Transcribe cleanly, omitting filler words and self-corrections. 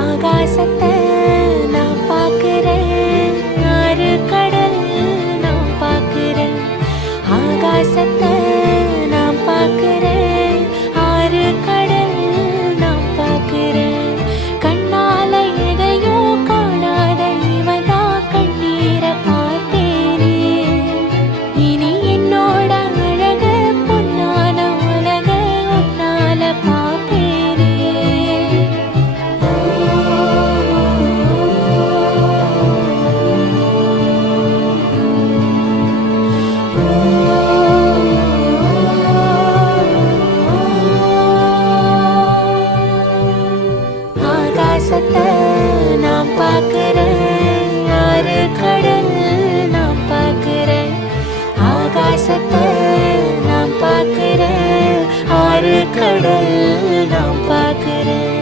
ஆகாசத்தை நான் பார்க்கிறேன், ஆறு கடல் நான் பார்க்கிறேன். ஆகாசத்தை நான் பார்க்கிறேன், ஆறு கடல் நான் பார்க்கிறேன். கண்ணால எதையும் காணாத இவதா கண்ணீரை பார்த்தேனே. இனி என்னோட அழக பொன்னான உலக உன்னால பார்ப்பேனே. ஆகாசத்தை நான் பார்க்கிறேன், ஆறு கடல் நான் பார்க்கிறேன். ஆகாசத்தை நான் பார்க்கிறேன், ஆறு கடல் நான் பார்க்கிறேன்.